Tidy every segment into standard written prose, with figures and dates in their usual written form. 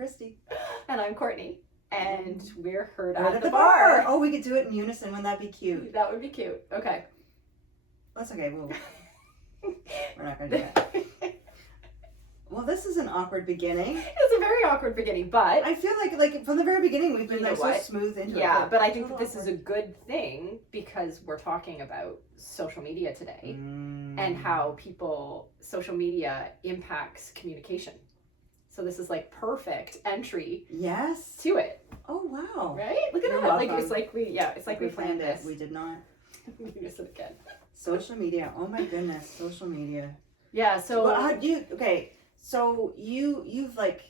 Christy. And I'm Courtney. And we're Heard at the Barre. Oh, we could do it in unison. Wouldn't that be cute? That would be cute. Okay. That's okay. We're not going to do that. Well, this is an awkward beginning. It's a very awkward beginning, but I feel like from the very beginning we've been so smooth into it. Yeah, but I think that this is a good thing because we're talking about social media today and how social media impacts communication. So this is like perfect entry. Yes. To it. Oh wow. Right? Look at that. Welcome. Like it's like we planned this. We did not. We miss it again. Social media. Oh my goodness, social media. Yeah. So well, how do you? Okay. So you've like,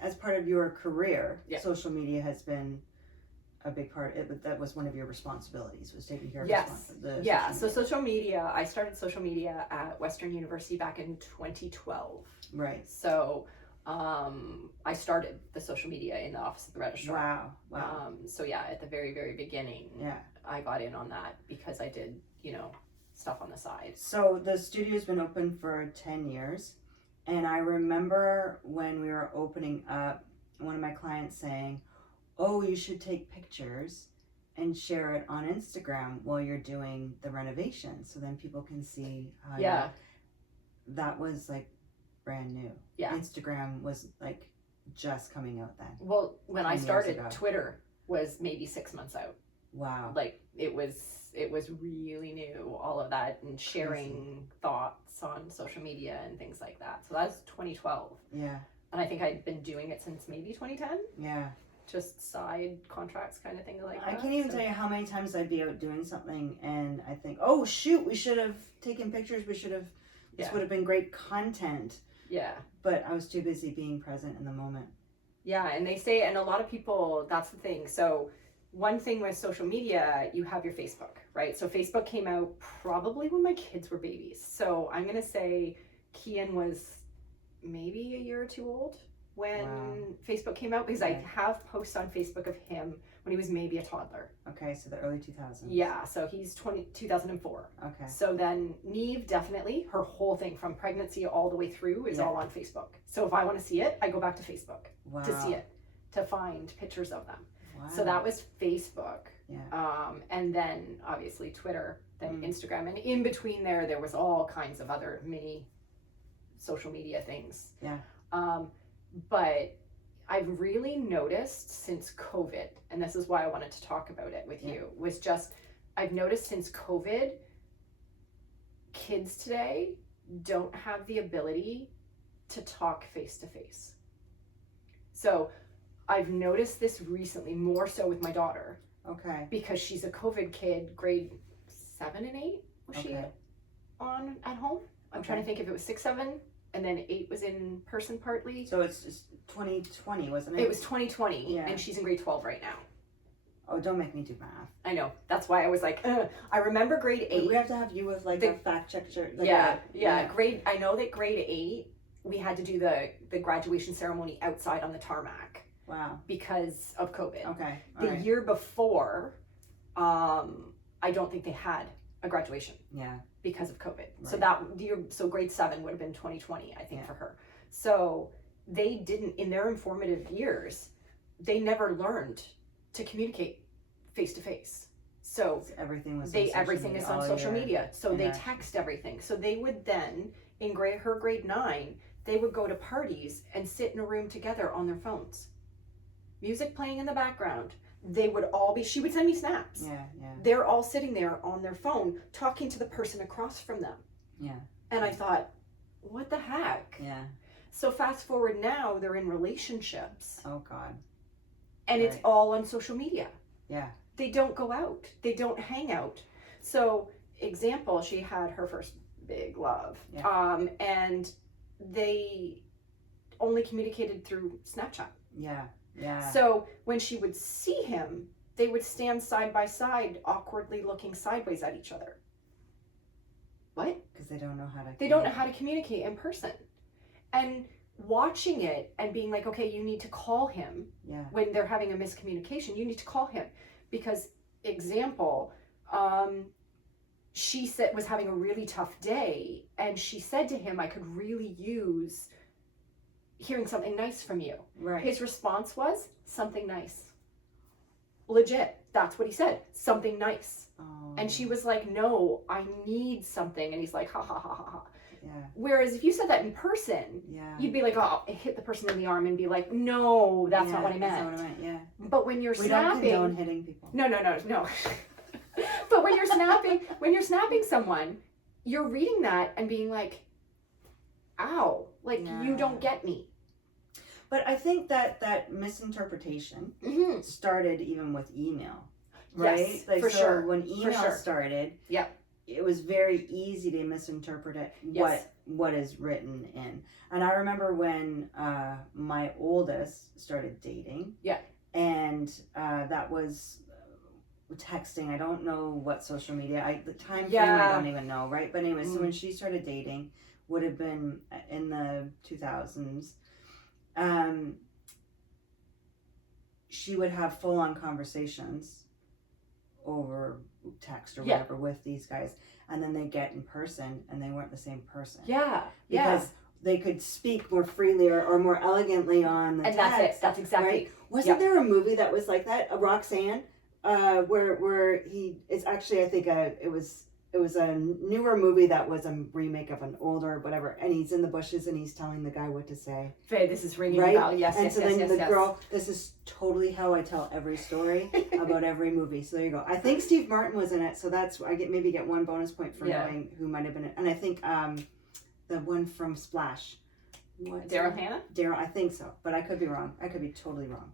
as part of your career, social media has been a big part. That was one of your responsibilities, was taking care of So social media. I started social media at Western University back in 2012. Right. So I started the social media in the office of the registrar. Wow. So yeah, at the very, very beginning, I got in on that because I did, stuff on the side. So the studio's been open for 10 years. And I remember when we were opening up, one of my clients saying, oh, you should take pictures and share it on Instagram while you're doing the renovation. So then people can see how that was like brand new. Yeah. Instagram was like just coming out then. Well, when I started, Twitter was maybe 6 months out. Wow. Like it was really new, all of that, and sharing thoughts on social media and things like that. So that's 2012. Yeah. And I think I'd been doing it since maybe 2010. Yeah. Just side contracts kind of thing like that. I can't even tell you how many times I'd be out doing something and I think, oh shoot, we should have taken pictures. This would have been great content. Yeah. But I was too busy being present in the moment. Yeah, and they say, and a lot of people, that's the thing. So one thing with social media, you have your Facebook, right? So Facebook came out probably when my kids were babies. So I'm going to say Kian was maybe a year or two old when Facebook came out, because I have posts on Facebook of him when he was maybe a toddler. Okay, so the early 2000s. Yeah, so he's 2004. Okay. So then Neve, definitely, her whole thing from pregnancy all the way through is all on Facebook. So if I want to see it, I go back to Facebook to see it, to find pictures of them. Wow. So that was Facebook. Yeah. And then obviously Twitter, then Instagram. And in between there was all kinds of other mini social media things. Yeah. But I've really noticed since COVID, and this is why I wanted to talk about it with you, was just, I've noticed since COVID, kids today don't have the ability to talk face to face. So I've noticed this recently, more so with my daughter. Okay. Because she's a COVID kid, grade 7 and 8 was she on at home? I'm trying to think if it was 6, 7, and then 8 was in person partly. So it's just 2020, wasn't it? It was 2020, and she's in grade 12 right now. Oh, don't make me do math. I know. That's why I was like, I remember grade 8. We have to have you with like a fact checker. Like I know that grade 8, we had to do the graduation ceremony outside on the tarmac. Wow. Because of COVID. Okay. The year before, I don't think they had a graduation. Yeah. Because of COVID. Right. So grade 7 would have been 2020, I think, for her. So they didn't, in their informative years, they never learned to communicate face to face. So everything is on social media. So they text everything. So they would then, in her grade 9, they would go to parties and sit in a room together on their phones. Music playing in the background. They would all be, she would send me snaps. Yeah. They're all sitting there on their phone talking to the person across from them. Yeah. And I thought, what the heck? Yeah. So fast forward now, they're in relationships. Oh God. And it's all on social media. Yeah. They don't go out. They don't hang out. So example, she had her first big love. Yeah. And they only communicated through Snapchat. Yeah. Yeah. So when she would see him, they would stand side by side, awkwardly looking sideways at each other. What? Because they don't know how to. They don't know how to communicate in person, and watching it and being like, okay, you need to call him. Yeah. When they're having a miscommunication, you need to call him because, example, she was having a really tough day, and she said to him, I could really use hearing something nice from you. Right. His response was something nice. Legit. That's what he said. Something nice. Oh. And she was like, no, I need something. And he's like, ha ha ha ha ha. Yeah. Whereas if you said that in person, Yeah. you'd be like, oh, hit the person in the arm and be like, no, that's not what I meant. That's not what I meant. Yeah. But when you're We snapping, don't condone hitting people. no. But when you're snapping someone, you're reading that and being like, ow, like you don't get me. But I think that misinterpretation started even with email, right? Yes, like, for so sure. When email started, it was very easy to misinterpret it, what is written in. And I remember when my oldest started dating, and that was texting. I don't know what social media. The time frame I don't even know, right? But anyway, so when she started dating, would have been in the 2000s. She would have full-on conversations over text or whatever with these guys, and then they get in person and they weren't the same person. Because they could speak more freely or more elegantly on the text. And that's exactly. Right? Wasn't there a movie that was like that? Roxanne, where it's actually, I think it was a newer movie that was a remake of an older whatever, and he's in the bushes and he's telling the guy what to say. Faye, this is ringing a bell. Yes, and yes, so yes, then yes, the yes. girl, this is totally how I tell every story about every movie. So there you go. I think Steve Martin was in it, so that's I get one bonus point for knowing who might have been it. And I think the one from Splash. Daryl Hannah? Daryl, I think so, but I could be wrong. I could be totally wrong.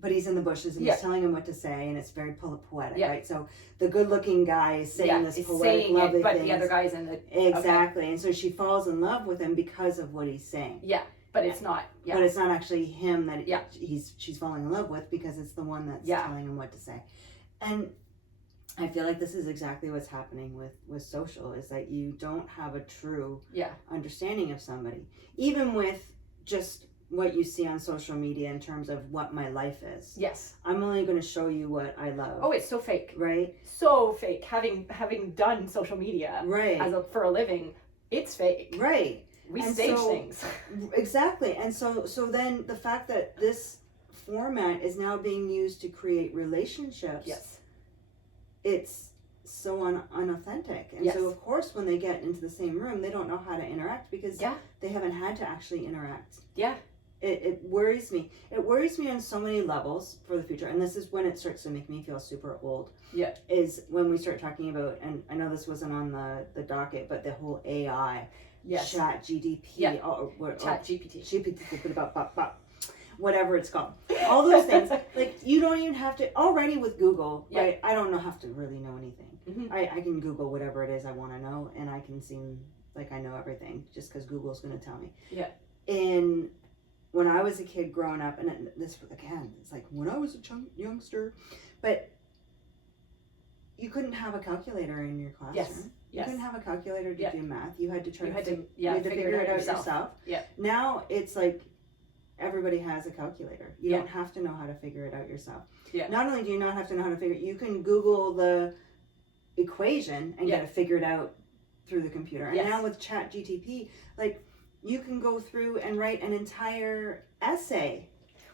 But he's in the bushes and he's telling him what to say, and it's very poetic, right? So the good-looking guy is saying this poetic, lovely but things. the other guy's in the exactly, and so she falls in love with him because of what he's saying. But it's not. But it's not actually him that she's falling in love with, because it's the one that's telling him what to say. And I feel like this is exactly what's happening with social, is that you don't have a true understanding of somebody, even with just what you see on social media in terms of what my life is. I'm only going to show you what I love. Oh, it's so fake. Right? So fake. Having done social media for a living, it's fake. Right. We stage things. Exactly. And so then the fact that this format is now being used to create relationships, it's so unauthentic. And so of course when they get into the same room, they don't know how to interact, because they haven't had to actually interact. It worries me. It worries me on so many levels for the future. And this is when it starts to make me feel super old. Is when we start talking about, and I know this wasn't on the docket, but the whole AI, chat GDP, chat GPT, whatever it's called. All those things. Like, you don't even have to, already with Google, right? I don't have to really know anything. I can Google whatever it is I want to know, and I can seem like I know everything just because Google's going to tell me. When I was a kid growing up, and this, again, it's like when I was a youngster, but you couldn't have a calculator in your classroom. You couldn't have a calculator to do math. You had to try to figure it out yourself. Now it's like everybody has a calculator. You don't have to know how to figure it out yourself. Not only do you not have to know how to figure it, you can Google the equation and get it figured out through the computer. And now with chat GTP, like, you can go through and write an entire essay.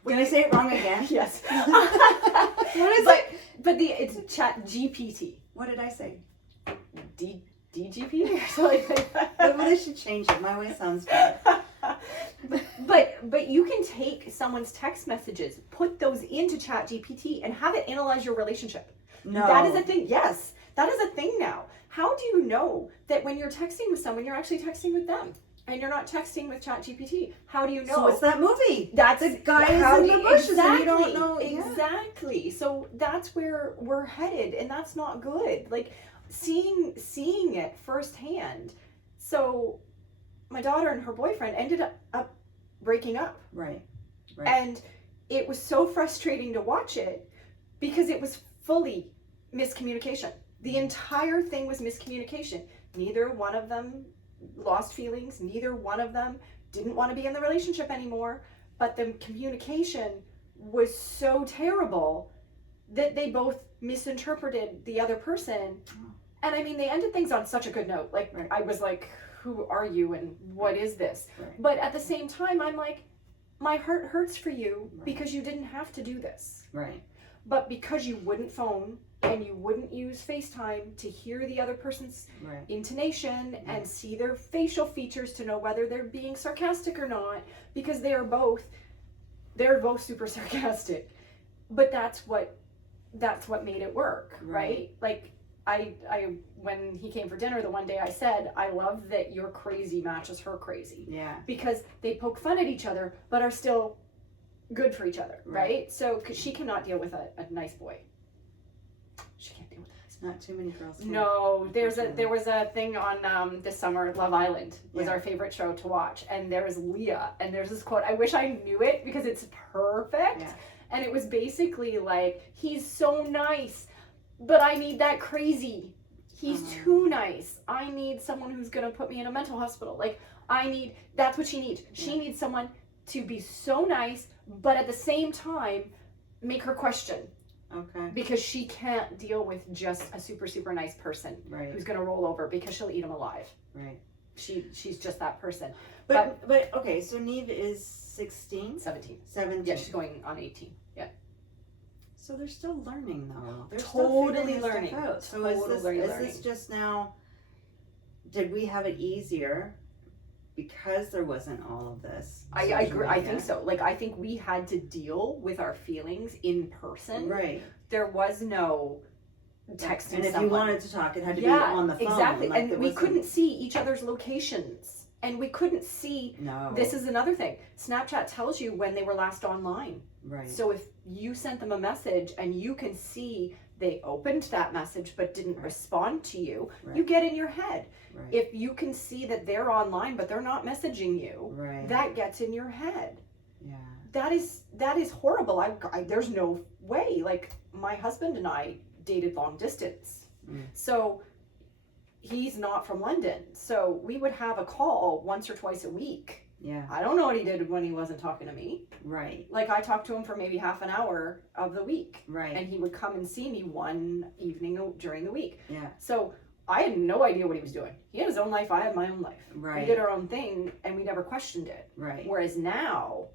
Did I say it wrong again? Yes. What is it? But it's chat GPT. What did I say? DGP or something like that. Well, they should change it. My way sounds better. But you can take someone's text messages, put those into chat GPT, and have it analyze your relationship. No. That is a thing. Yes. That is a thing now. How do you know that when you're texting with someone, you're actually texting with them? And you're not texting with ChatGPT. How do you know? So it's that movie. That's the guy is in the bushes and you don't know. Exactly. So that's where we're headed, and that's not good. Like, seeing it firsthand. So my daughter and her boyfriend ended up breaking up. Right. And it was so frustrating to watch it, because it was fully miscommunication. The entire thing was miscommunication. Neither one of them lost feelings. Neither one of them didn't want to be in the relationship anymore, but the communication was so terrible that they both misinterpreted the other person. And I mean, they ended things on such a good note. Like, I was like, who are you and what is this? Right. But at the same time, I'm like, my heart hurts for you Right. because you didn't have to do this. Right. But because you wouldn't phone and you wouldn't use FaceTime to hear the other person's Right. intonation and see their facial features to know whether they're being sarcastic or not, because they're both super sarcastic. But that's what made it work, right? Like I when he came for dinner the one day, I said, I love that your crazy matches her crazy. Yeah. Because they poke fun at each other but are still good for each other, right? So 'cause she cannot deal with a nice boy. She can't deal with that. Not too many girls can. No, there was a thing on this summer, Love Island was our favorite show to watch, and there was Leah, and there's this quote, I wish I knew it because it's perfect. Yeah. And it was basically like, he's so nice, but I need that crazy. He's too nice. I need someone who's gonna put me in a mental hospital. Like, that's what she needs. She needs someone to be so nice, but at the same time, make her question. Okay. Because she can't deal with just a super, super nice person Right. who's gonna roll over because she'll eat him alive. Right. She's just that person. But okay, so Neve is 16? 17. 17. Yeah, she's going on 18. Yeah. So they're still learning though. They're Totally still figuring learning. This stuff out. So Totally is learning. this just now, did we have it easier because there wasn't all of this? I social agree. I media? think so. Like, I think we had to deal with our feelings in person. Right. There was no texting And if someone. you wanted to talk, it had to be on the phone. Exactly. Like, And there we wasn't- couldn't see each other's locations. And we couldn't see. No. This is another thing. Snapchat tells you when they were last online. Right. So if you sent them a message and you can see they opened that message but didn't respond to you, you get in your head. Right. If you can see that they're online but they're not messaging you, Right. that gets in your head. Yeah. That is horrible. I there's no way. Like, my husband and I dated long distance. So he's not from London. So we would have a call once or twice a week. Yeah. I don't know what he did when he wasn't talking to me. Right. Like, I talked to him for maybe half an hour of the week. Right. And he would come and see me one evening during the week. Yeah. So I had no idea what he was doing. He had his own life, I had my own life. Right. We did our own thing and we never questioned it. Right. Whereas now,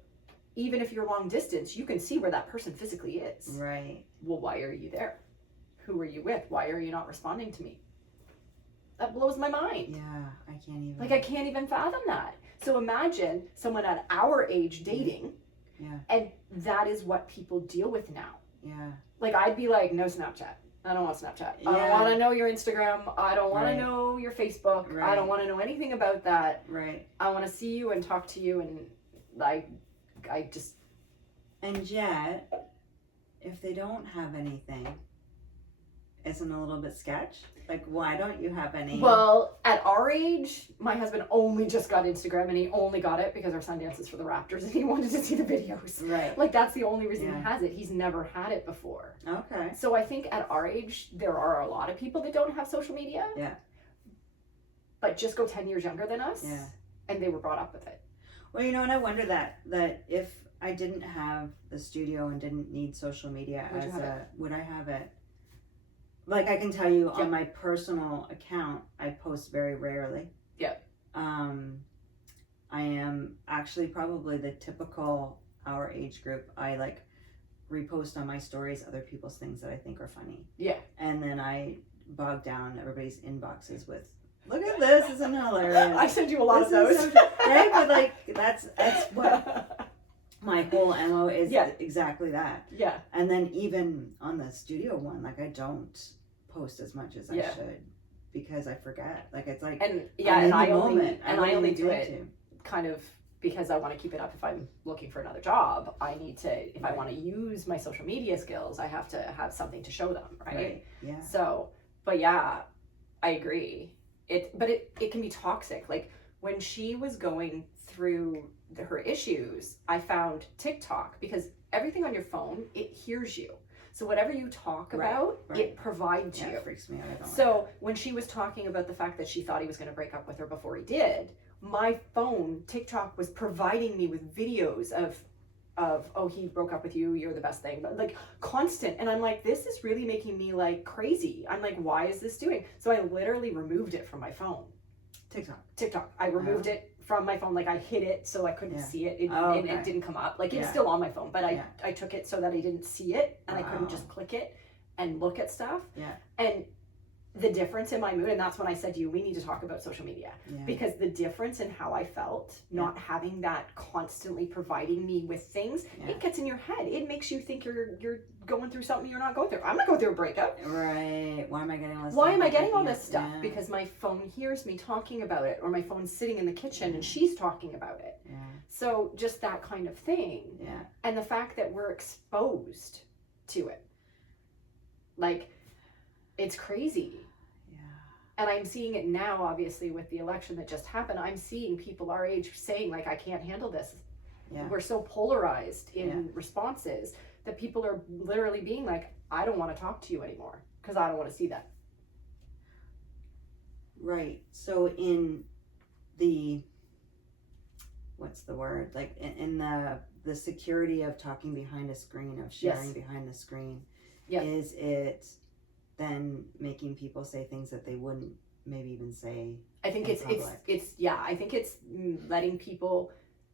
even if you're long distance, you can see where that person physically is. Right. Well, why are you there? Who are you with? Why are you not responding to me? That blows my mind. Yeah. I can't even. Like, I can't even fathom that. So imagine someone at our age dating. Yeah. And that is what people deal with now. Yeah. Like, I'd be like, no Snapchat. I don't want Snapchat. I don't Yeah. want to know your Instagram. I don't want Right. to know your Facebook. I Right. don't want to know anything about that. Right. I want to see you and talk to you, and I just. And yet, if they don't have anything, isn't a little bit sketch? Like, why don't you have any? Well, at our age, my husband only just got Instagram, and he only got it because our son dances for the Raptors, and he wanted to see the videos. Right. Like, that's the only reason Yeah. he has it. He's never had it before. Okay. So I think at our age, there are a lot of people that don't have social media. Yeah. But just go 10 years younger than us. Yeah. And they were brought up with it. Well, you know, and I wonder that if I didn't have the studio and didn't need social media Would you have it? would I have it? Like, I can tell you Yep. on my personal account, I post very rarely. Yep. I am actually probably the typical our age group. I like repost on my stories other people's things that I think are funny. Yeah. And then I bog down everybody's inboxes with, look at this, isn't it hilarious? I send you a lot This of is those. so- right? But like, that's what my whole MO is. Yeah. Exactly that. Yeah. And then even on the studio one, like, I don't post as much as I Yeah. should because I forget. Like, it's like, And yeah, I'm in and the I only moment. and don't I only even do intend it kind of because I want to keep it up. If I'm looking for another job, I need to, if I Right. want to use my social media skills, I have to have something to show them, right? Right. Yeah. So, but yeah, I agree. But it can be toxic. Like, when she was going through her issues, I found TikTok, because everything on your phone, it hears you. So whatever you talk Right, about, right. it provides Yeah, you. it freaks me out. I don't like So when she was talking about the fact that she thought he was going to break up with her before he did, my phone, TikTok, was providing me with videos of oh, he broke up with you, you're the best thing, but like constant. And I'm like, this is really making me like crazy. I'm like, why is this doing? So I literally removed it from my phone. TikTok. I removed it from my phone. Like I hid it so I couldn't see it. And it didn't come up. Like it was still on my phone, but I took it so that I didn't see it and I couldn't just click it and look at stuff. Yeah. And the difference in my mood, and that's when I said to you, we need to talk about social media, because the difference in how I felt, not having that constantly providing me with things, it gets in your head. It makes you think you're going through something you're not going through. I'm not going through a breakup. Right. Why am I getting all this Why stuff? am I getting all this stuff? Because my phone hears me talking about it, or my phone's sitting in the kitchen and she's talking about it. Yeah. So just that kind of thing. Yeah. And the fact that we're exposed to it. Like, it's crazy. And I'm seeing it now, obviously, with the election that just happened. I'm seeing people our age saying, like, I can't handle this. Yeah. We're so polarized in responses that people are literally being like, I don't want to talk to you anymore because I don't want to see that. Right. So in the, what's the word? Like in the security of talking behind a screen, of sharing behind the screen, is it then making people say things that they wouldn't maybe even say? I think it's I think it's letting people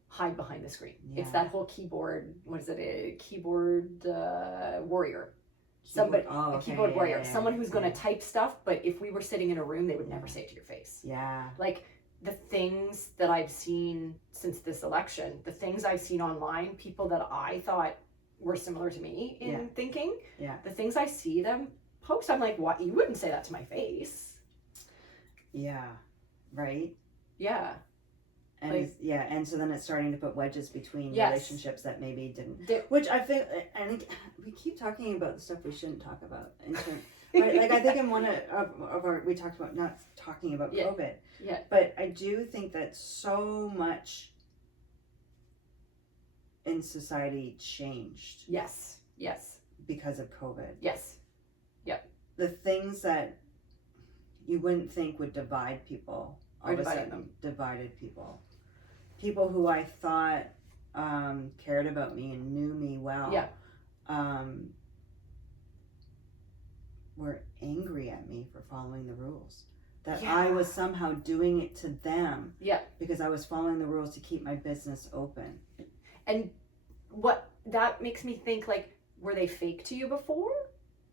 hide behind the screen. It's that whole keyboard, what is it, a keyboard warrior. Somebody, a keyboard warrior. Someone who's going to type stuff, but if we were sitting in a room, they would never say it to your face. Yeah. Like the things that I've seen since this election, the things I've seen online, people that I thought were similar to me in thinking, the things I see them post, I'm like, what? You wouldn't say that to my face. Yeah. Right? Yeah. And like, and so then it's starting to put wedges between relationships that maybe didn't. Which I think we keep talking about the stuff we shouldn't talk about. Right? Like I think in one of our, we talked about not talking about COVID. Yeah. But I do think that so much in society changed. Yes. Yes. Because of COVID. Yes. Yep. The things that you wouldn't think would divide people all of a sudden divided people. People who I thought cared about me and knew me well were angry at me for following the rules. That I was somehow doing it to them because I was following the rules to keep my business open. And what that makes me think, like, were they fake to you before?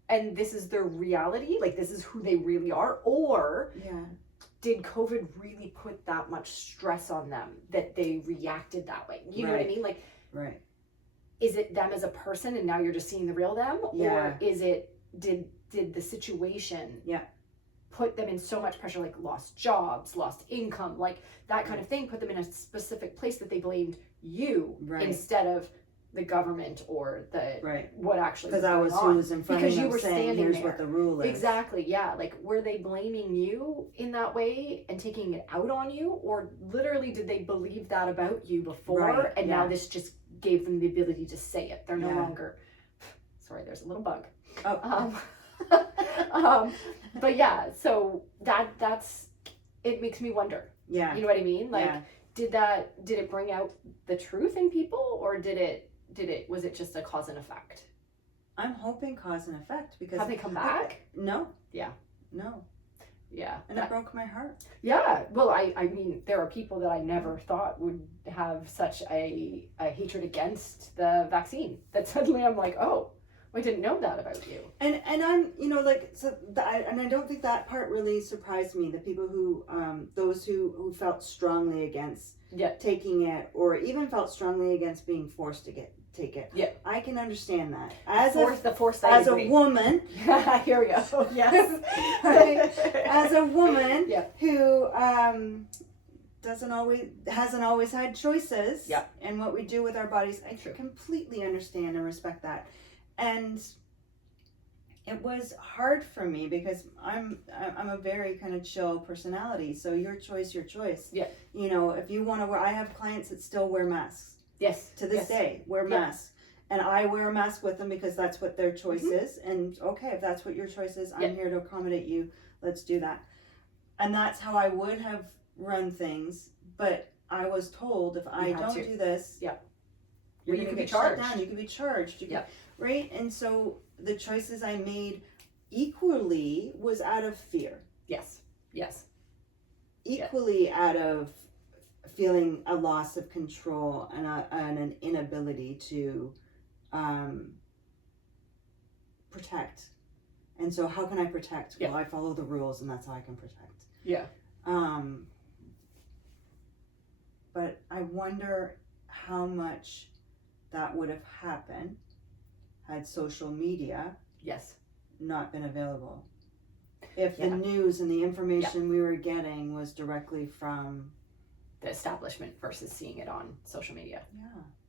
And this is their reality? Like, this is who they really are? Or did COVID really put that much stress on them that they reacted that way? You know what I mean? Like, is it them as a person and now you're just seeing the real them? Or is it, did the situation put them in so much pressure, like lost jobs, lost income, like that kind of thing, put them in a specific place that they blamed you instead of the government or the what actually was going on. Because I was who was in front of them saying, here's what the rule is. Exactly, yeah. Like, were they blaming you in that way and taking it out on you? Or literally did they believe that about you before and now this just gave them the ability to say it? They're no longer... Sorry, there's a little bug. But yeah, so that's... It makes me wonder. Yeah. You know what I mean? Like, did it bring out the truth in people, or was it just a cause and effect? I'm hoping cause and effect, because... Have they come back? No. Yeah. No. Yeah. And it broke my heart. Yeah. Well, I mean, there are people that I never thought would have such a hatred against the vaccine, that suddenly I'm like, oh, I didn't know that about you. And I'm, like, so and I don't think that part really surprised me. The people who, those who felt strongly against taking it, or even felt strongly against being forced to take it. Yeah. I can understand that. As a woman. Here we go. Yes. As a woman who hasn't always had choices in what we do with our bodies, I completely understand and respect that. And it was hard for me because I'm a very kind of chill personality. So your choice. Yeah. If you want to wear, I have clients that still wear masks. Yes. To this day, wear masks. And I wear a mask with them because that's what their choice is. And okay, if that's what your choice is, I'm here to accommodate you. Let's do that. And that's how I would have run things. But I was told if I don't do this, you're going to get shut down. You could be charged. Right? And so the choices I made equally was out of fear. Yes. Yes. equally out of feeling a loss of control and an inability to protect. And so how can I protect? Yeah. Well, I follow the rules, and that's how I can protect. Yeah. But I wonder how much that would have happened had social media Yes. not been available. If the Yeah. news and the information we were getting was directly from The establishment versus seeing it on social media.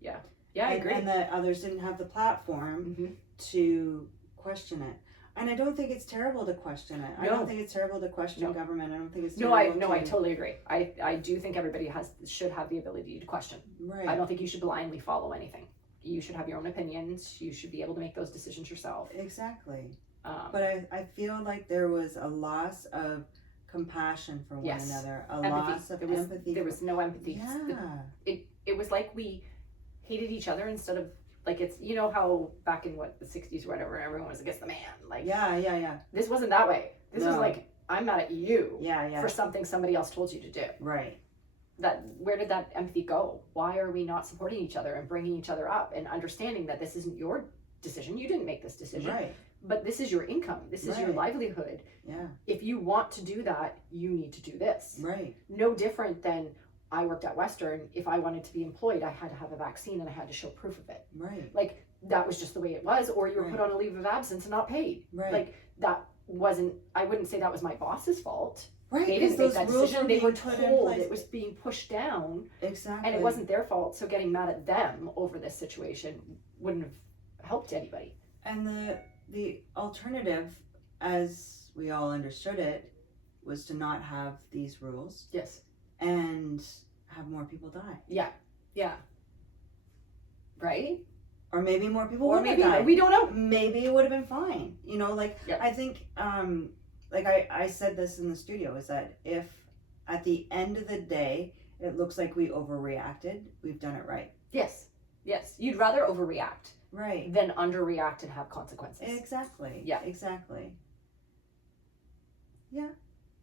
yeah, I agree. and that others didn't have the platform Mhm. to question it. And I don't think it's terrible to question it. I No. don't think it's terrible to question No. government. I don't think it's No, I terrible to, totally agree. I do think everybody should have the ability to question. right. I don't think you should blindly follow anything. You should have your own opinions. You should be able to make those decisions yourself. Exactly. Um, But I feel like there was a loss of compassion for one Yes. another, a empathy. loss of empathy. There was no empathy. Yeah. It was like we hated each other instead of, like, it's, you know how back in the 60s or whatever, everyone was against the man. Like, Yeah. this wasn't that way. This was No. like, I'm mad at you Yeah. for something somebody else told you to do. Right. Where did that empathy go? Why are we not supporting each other and bringing each other up and understanding that this isn't your decision? You didn't make this decision, Right. but this is your income. This is your Right. livelihood. Yeah. If you want to do that, you need to do this. Right. No different than I worked at Western. If I wanted to be employed, I had to have a vaccine and I had to show proof of it. Right. Like, that was just the way it was, or you were Right. put on a leave of absence and not paid. Right. Like, that wasn't, I wouldn't say that was my boss's fault. Right. They because didn't make those that rules decision. were They were being put in told place. it was being pushed down, Exactly. and it wasn't their fault. So getting mad at them over this situation wouldn't have helped anybody. And the alternative, as we all understood it, was to not have these rules Yes. and have more people die. Yeah. Right? Or maybe more people Or would have maybe, died. we don't know. Maybe it would have been fine. You know, like, Yeah. I think, like I said this in the studio, is that if at the end of the day, it looks like we overreacted, we've done it right. Yes. You'd rather overreact Right. than underreact and have consequences. Exactly. Yeah. Exactly. Yeah.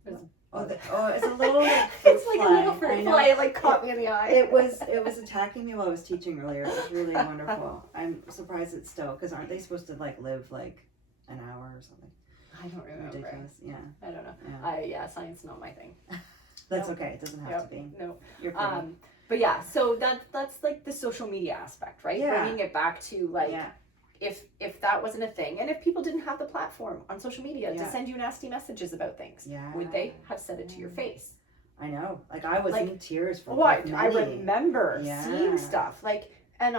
It's- It's a little like It's like a little I fruit know. fly. It like caught me in the eye. It was attacking me while I was teaching earlier. It was really wonderful. I'm surprised it's still, because aren't they supposed to like live like an hour or something? I don't remember. Ridiculous. Yeah. I don't know. Yeah. Science is not my thing. That's Nope. okay. It doesn't have to be. No. You're pretty. But yeah, so that's like the social media aspect, right? Yeah. Bringing it back to like, yeah. if that wasn't a thing, and if people didn't have the platform on social media Yeah. to send you nasty messages about things, Yeah. would they have said it to your face? I know. Like I was Like, in tears for Oh, I many. remember Yeah. seeing stuff like, and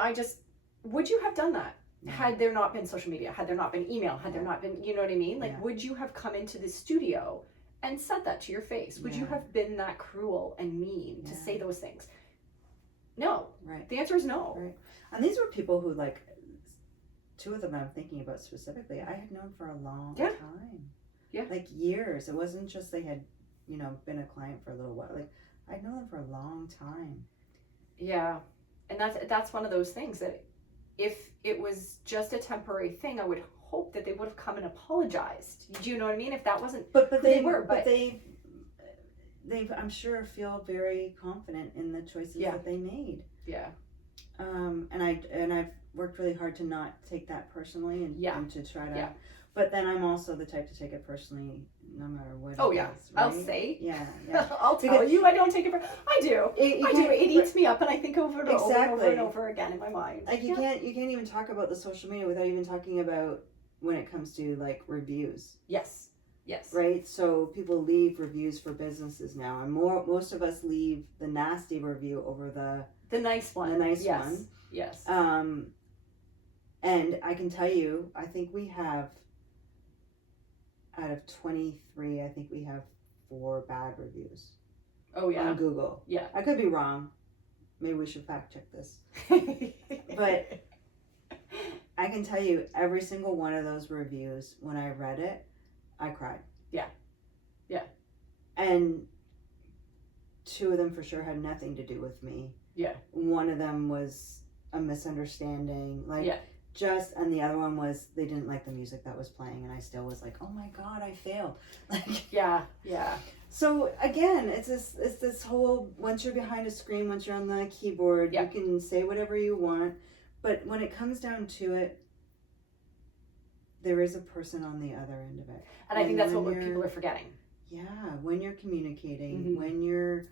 would you have done that? Yeah. Had there not been social media, had there not been email, had there not been, you know what I mean? Like, Yeah. would you have come into the studio and said that to your face? Would you Yeah. have been that cruel and mean to Yeah. say those things? No. Right. The answer is no. Right. And these were people who, like, two of them I'm thinking about specifically, I had known for a long Yeah. time. Yeah. Like years. It wasn't just they had, been a client for a little while. Like, I'd known them for a long time. Yeah. And that's one of those things that if it was just a temporary thing, I would hope that they would have come and apologized. Do you know what I mean? If that wasn't But who they were, but they I'm sure feel very confident in the choices Yeah. that they made. yeah. And I've worked really hard to not take that personally and to try to. Yeah. But then I'm also the type to take it personally, no matter what. Oh, it yeah. is, I'll right? say. Yeah. I'll tell Because- you, I don't take it for. I do. I do. It eats me up, and I think over and over and over Exactly. and over again in my mind. Like you can't even talk about the social media without even talking about when it comes to like reviews, Yes. right? So people leave reviews for businesses now, and most of us leave the nasty review over The nice one. the nice yes. one. Yes. And I can tell you, I think we have, out of 23, I think we have 4 bad reviews Oh yeah. on Google. Yeah. I could be wrong. Maybe we should fact check this. But I can tell you, every single one of those reviews, when I read it, I cried. Yeah. And 2 of them for sure had nothing to do with me. Yeah. One of them was a misunderstanding. Like, Yeah. and the other one was they didn't like the music that was playing, and I still was like, oh my God, I failed. Like, yeah. so again, it's this whole, once you're behind a screen, once you're on the keyboard, you can say whatever you want, but when it comes down to it, there is a person on the other end of it. And I think that's what people are forgetting. Yeah, when you're communicating, Mm-hmm. when you're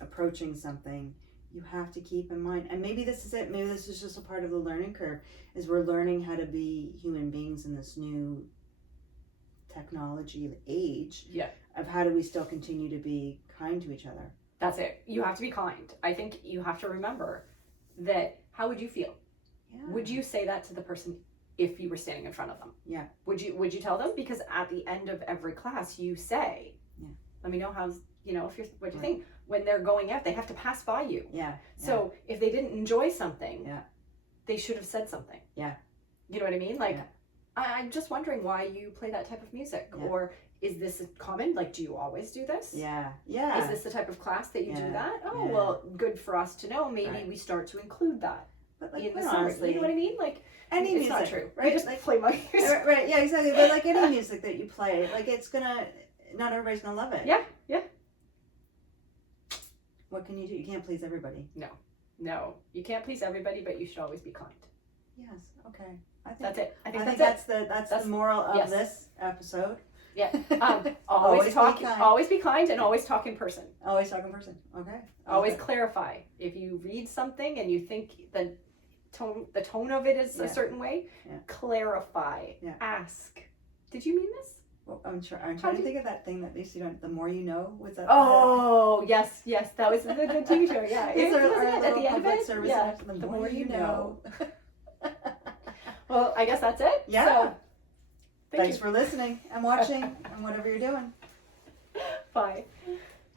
approaching something, you have to keep in mind, and maybe this is it, maybe this is just a part of the learning curve, is we're learning how to be human beings in this new technology age. Yeah. Of how do we still continue to be kind to each other. That's it. You have to be kind. I think you have to remember that, how would you feel? Yeah. Would you say that to the person if you were standing in front of them? Yeah. Would you tell them? Because at the end of every class you say, let me know what you think. When they're going out, they have to pass by you. Yeah. So if they didn't enjoy something, they should have said something. Yeah. You know what I mean? Like, I'm just wondering why you play that type of music. Or is this common? Like, do you always do this? Yeah. Yeah. Is this the type of class that you do that? Oh, well, good for us to know. Maybe we start to include that. But like, in the summer. You know what I mean? Like, any it's music, not true. Right? I just play my music. Right, yeah, exactly. But like any music that you play, like not everybody's gonna love it. Yeah. What can you do? You can't please everybody. No, you can't please everybody, but you should always be kind. Yes. Okay. I think that's it. I think that's the moral of this episode. Yeah. Always be kind, and always talk in person. Always talk in person. Okay. Always clarify. If you read something and you think the tone of it is a certain way, clarify. Yeah. Ask. Did you mean this? Well, I'm trying to think of that thing that they used to do. The more you know. Was that? Oh, yes. That was the TV show. Yeah. It's our at the end of it. Service. Yeah. The more you know. Well, I guess that's it. Yeah. So, thanks for listening and watching and whatever you're doing. Bye.